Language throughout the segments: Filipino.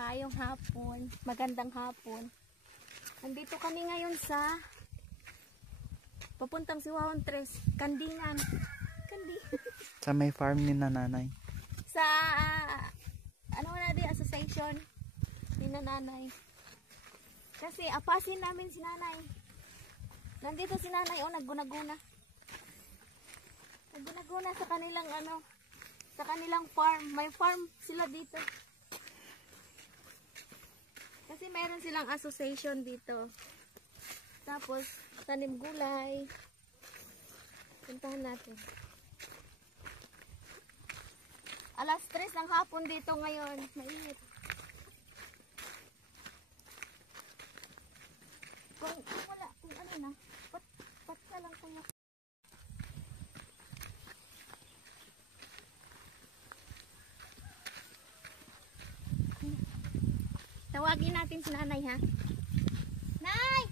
Maayong hapon, magandang hapon. Nandito kami ngayon sa papuntang Siwahon 3, Kandingan. Sa may farm ni nanay. Sa ano na di association ni nanay. Kasi apasin namin si nanay. Nandito si nanay naggunaguna. Naggunaguna sa kanilang sa kanilang farm. May farm sila dito. Kasi mayroon silang association dito. Tapos, tanim gulay. Puntahan natin. Alas 3 ng hapon dito ngayon. Mainit. Kung wala, kung ano na, pat ka lang kuya. Tawagin natin si nanay, ha? Nay!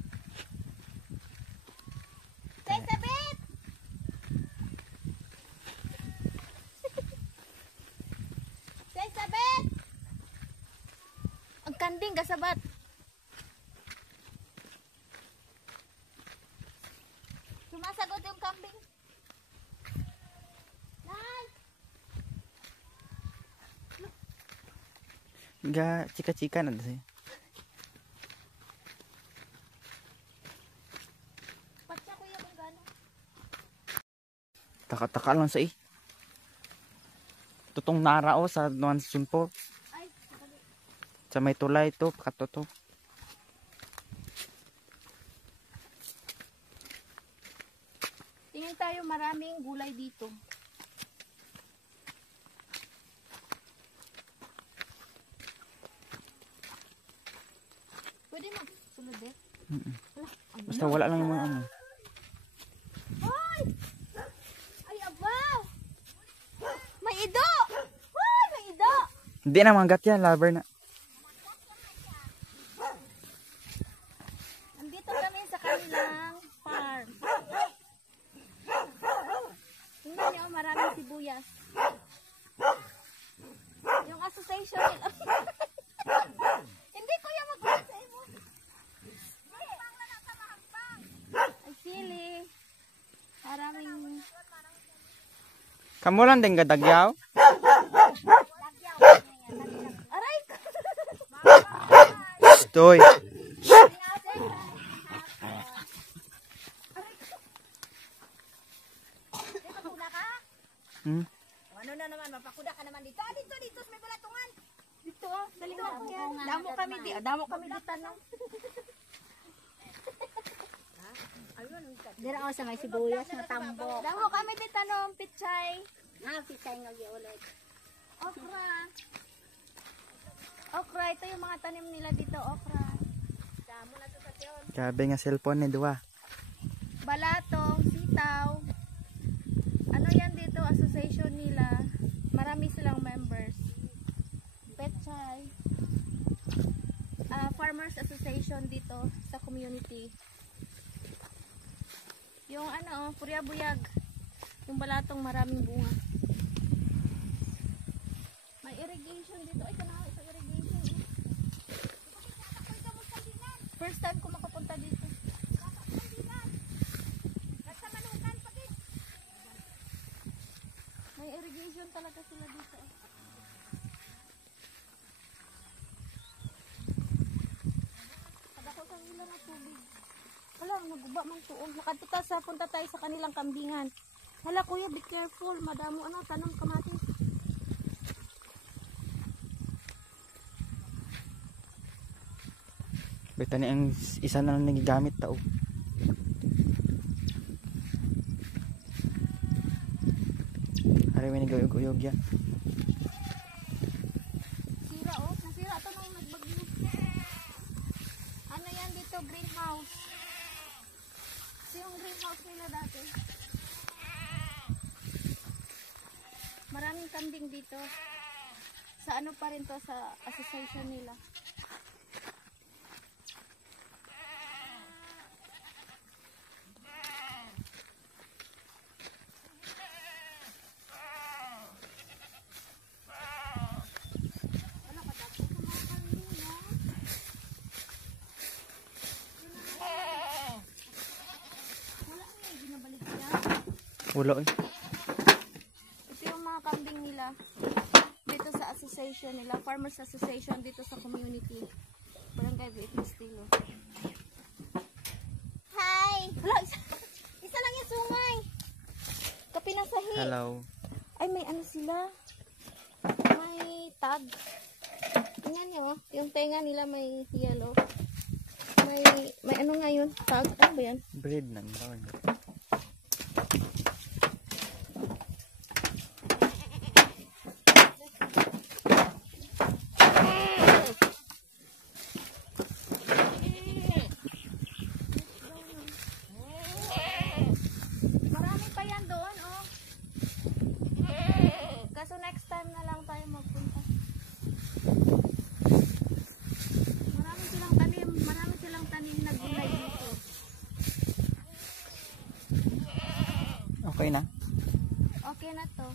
Sabit! Sabit! Ang kanding, kasabat. Sumasagot yung kambing. Nay! Ga chika-chika na siya. Patsa kuya kung gano'n. Taka-taka lang sa tutong narao sa nuan simpo. Ay, Sa may tulay to, katoto. tingin tayo, maraming gulay dito. Pwede na sulod eh. Basta wala lang yung mga ano. Ay! Ay, aba! May ido! Ay, may ido! Hindi na manggat yan, lover na. Nandito kami sa kanilang farm. Tingnan niyo, maraming sibuyas. Yung association nila. Hindi kuya mag-ulit sa imo. Ay, sili. Maraming... Kamu lang din gadagyaw? Aray! Stoy. Ano na naman, mapakuda ka naman dito. Dito, may balatungan. Dito, dali na. Damo kami dito, no? Dira ako sa may sibuyas na tambo. Damo kami dito, no? Pichay. Pisay nga ulit. Okra. Okra, ito yung mga tanim nila dito, okra. Damo na to sa tiyon. Grabe nga cellphone ni Dua. Balatong, sitaw. Ano yan dito, association nila. Marami silang members. Petchay. Farmers association dito sa community. Yung Purya Buyag. Yung balatong maraming bunga. May irrigation dito. Ay, kanawa ito irrigation. First time ko makapunta dito. May irrigation talaga sila dito. Kadako sa ila na tubig. Wala, naguba man tuon. Nakatuta sa punta tayo sa kanilang kambingan. Hala kuya, be careful. Madamo tanong kamatis. Bita ni ang isa na lang nagigamit tao. Hari may naguyog-uyog yan. Sira nasira ito nung nagbagyo. Ano yan dito? Greenhouse. Ito yung greenhouse nila dati. Maraming kambing dito. Sa ano pa rin to, sa association nila. Pulo eh. Ito yung mga kambing nila. Dito sa association nila. Farmers Association dito sa community. Barangay Biit Estilo. Hi! Hala, isa lang yung sungay. Kapinasahi. Hello. Ay, may ano sila. May tag. Tingnan nyo, yung tenga nila may yellow. May ano nga yun? Tag. Ano ba yan? Breed na bawal. Marami pa yan doon, oh. Kaso next time na lang tayo magpunta. Marami silang tanim na gulay dito. Okay na. Okay na to.